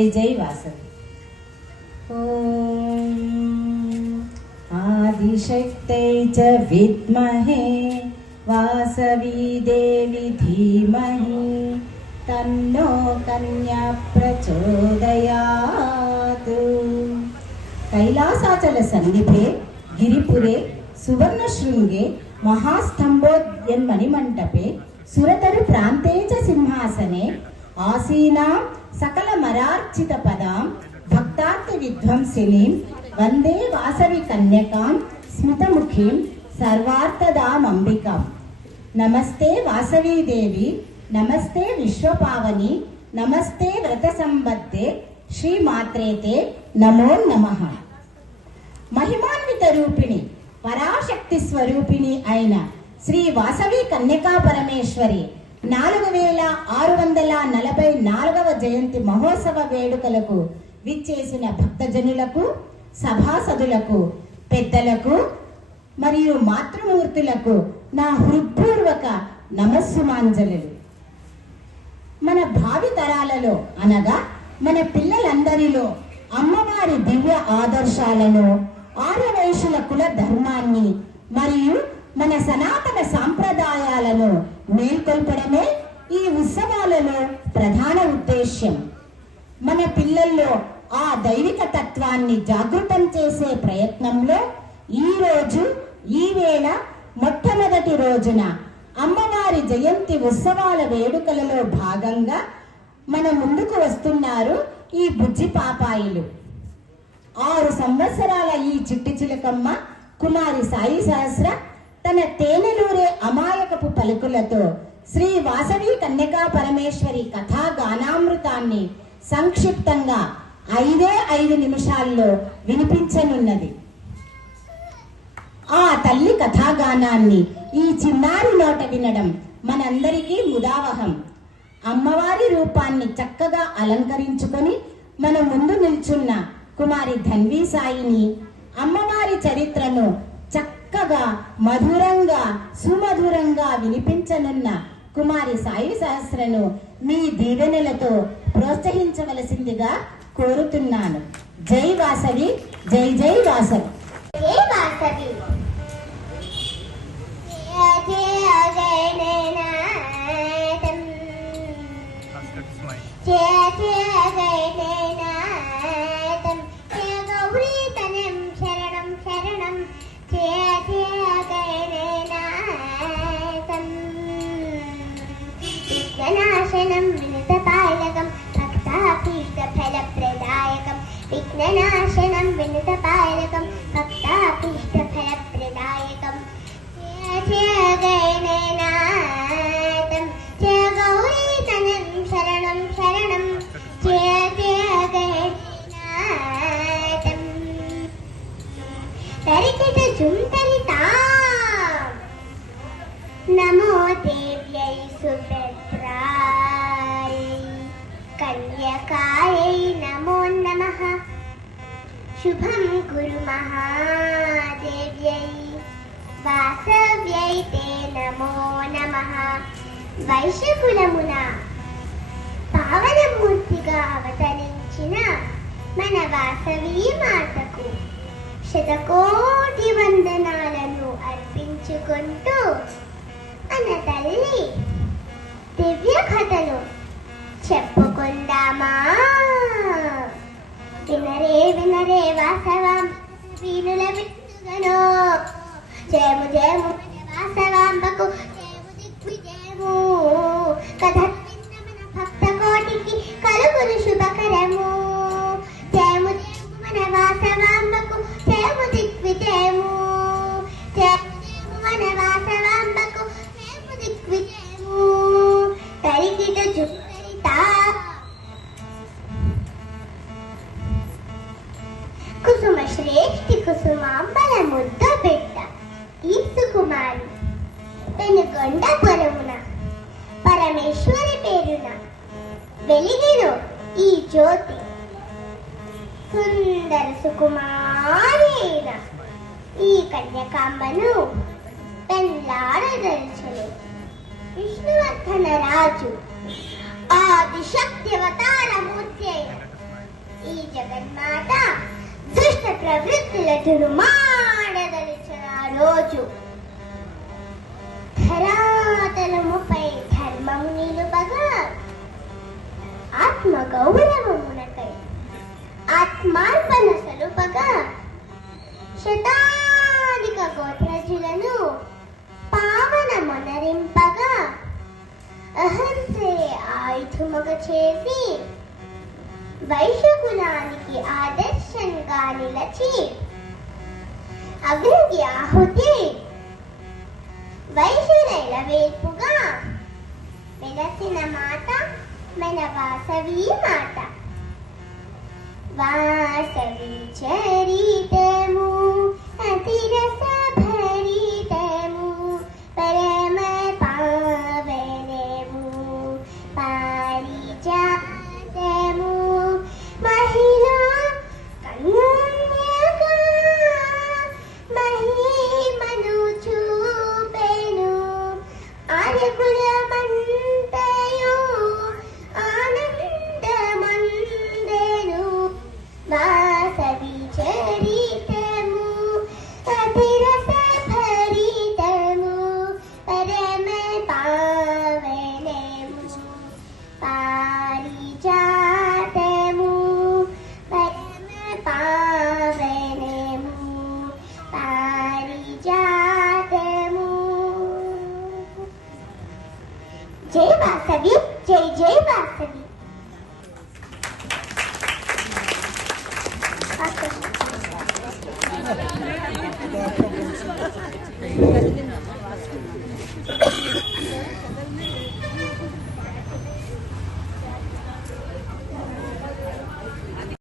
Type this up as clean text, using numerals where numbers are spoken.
జై జై వాసవి. ఓం ఆదిశక్తై చ విద్మహే వాసవీ దేవి ధీమహి తన్నో కన్యా ప్రచోదయాత్. కైలాసాచల సన్నిధే గిరిపురే సువర్ణశృంగే మహాస్తంభోద్యన్మణిమంటపే సురతరు ప్రాంతే చ సింహాసనే ఆసీనా సకల మరార్చిత పదాం భక్తార్తి విధ్వంసినీం వందే వాసవి కన్యకాం స్మితముఖీం సర్వార్థదామంబికాం. నమస్తే వాసవీ దేవి, నమస్తే విశ్వపావని, నమస్తే వ్రత సంబద్ధే శ్రీమాత్రేతే నమో నమః. మహిమాన్విత రూపిణి పరాశక్తి స్వరూపిణి అయిన శ్రీ వాసవి కన్యకా పరమేశ్వరి 4644వ జయంతి మహోత్సవ వేడుకలకు విచ్చేసిన భక్తజనులకు, సభాసదులకు, పెద్దలకు మరియు మాతృమూర్తులకు నా హృత్పూర్వక నమస్సుమాంజలులు. మన భావి తరాలలో అనగా మన పిల్లలందరిలో అమ్మవారి దివ్య ఆదర్శాలను, ఆర్యవైశ్యుల కుల ధర్మాన్ని మరియు మన సనాతన సాంప్రదాయాలను మేల్కొల్పడమే ఈ ఉత్సవాలలో ప్రధాన ఉద్దేశ్యం. మన పిల్లల్లో ఆ దైవిక తత్వాన్ని జాగృతం చేసే ప్రయత్నంలో ఈ రోజు ఈ వేళ మొట్టమొదటి రోజున అమ్మవారి జయంతి ఉత్సవాల వేడుకలలో భాగంగా మన ముందుకు వస్తున్నారు ఈ బుజ్జి పాపాయిలు. 6 సంవత్సరాల ఈ చిట్టి చిలకమ్మ కుమారి సాయి సహస్ర తన తేనెలూరే అమాయకపు పలుకులతో శ్రీ వాసవి కన్యకా పరమేశ్వరి కథా గానామృతాన్ని సంక్షిప్తంగా 5 నిమిషాల్లో వినిపించనున్నది. ఆ తల్లి కథాగానాన్ని ఈ చిన్నారి నోట వినడం మనందరికీ ముదావహం. అమ్మవారి రూపాన్ని చక్కగా అలంకరించుకొని మన ముందు నిల్చున్న కుమారి ధన్వీ సాయిని అమ్మవారి చరిత్రను చక్కగా మధురంగా సుమధురంగా వినిపించనున్న కుమారి సాయి సహస్రను మీ దీవెనలతో ప్రోత్సహించవలసిందిగా కోరుతున్నాను. జై వాసవి, జై జై వాసవి. జై వాసవి. విఘ్ననాశనం వినుతపాలకం భక్తాభీష్టఫలప్రదాయకం. విఘ్ననాశనం వినుతపాలకం భక్తాభీష్టఫలప్రదాయకం. జయ గణనాథం జయ గౌరీతనం శరణం శరణం. జయ జయ గణనాథం. తరికిట జుంతరితా నమో దేవ్యై సుభద్రాయ కన్యకాయై నమో నమః. శుభం కురు మహాదేవ్యై వాసవ్యై తే నమో నమః. వైశ్యకులమున పావనమూర్తిగా అవతరించిన మన వాసవీ మాతకు శతకోటి వందనాలను అర్పించుకుంటూ మన తల్లి దివ్య కథను చెప్పుకుందామా? వినరే వినరే వాసవాం వీణుల విట్టుగను. జయము జయము వాసవాంబకు జయము దిగ్విజయము. కథ విన్న మన భక్త కోటికి కలుగును శుభకరము. జయము జయము మన వాసవాంబకు జయము దిగ్విజయము. జయము జయము మన వాసవాంబకు జయము దిగ్విజయము. తరికిట జుట్టరితా కుసుమ శ్రేష్ఠి కుసుమాంబల ముద్ద బిడ్డ ఈ సుకుమారి పెనుగొండపురమున పరమేశ్వరి పేరున వెలిగిను ఈ జ్యోతి. సుందర సుకుమారి అయిన ఈ కన్యకాంబను పెళ్లాడదలుచను విష్ణువర్ధన రాజు ఆదిశక్తి అవతార మూర్తి అయిన ఈ జగన్మాత దుష్ట ప్రవృత్తుల దుర్మాడదలిచిన రోజు ధరాతలముపై ధర్మము నిలుపగా ఆత్మ గౌరవమునకై ఆత్మార్పణ సలుపగా శతాధిక గోత్రజులను పావన మొనరింపగా అహంసే ఆయుధముగ చేసి వైశ్యకులానికి ఆదర్శంగా నిలచి అగ్నికి ఆహుతి వైశ్యులైల వేల్పుగా వెలసిన మాట మన వాసవి మాత. వాసవి చరితము అతిరస భరితము పరమ పావనము పారిజాతము మహిళా కన్యగా మహిమను చూపెను ఆర్యకులమంతయు ఆనందమందెను. వాసవి చరితము అతిరస భరితము పరమ పావనము పారిజాతము పరమ పావనము పారిజాతము. జై వాసవి, జై జై వాసవి.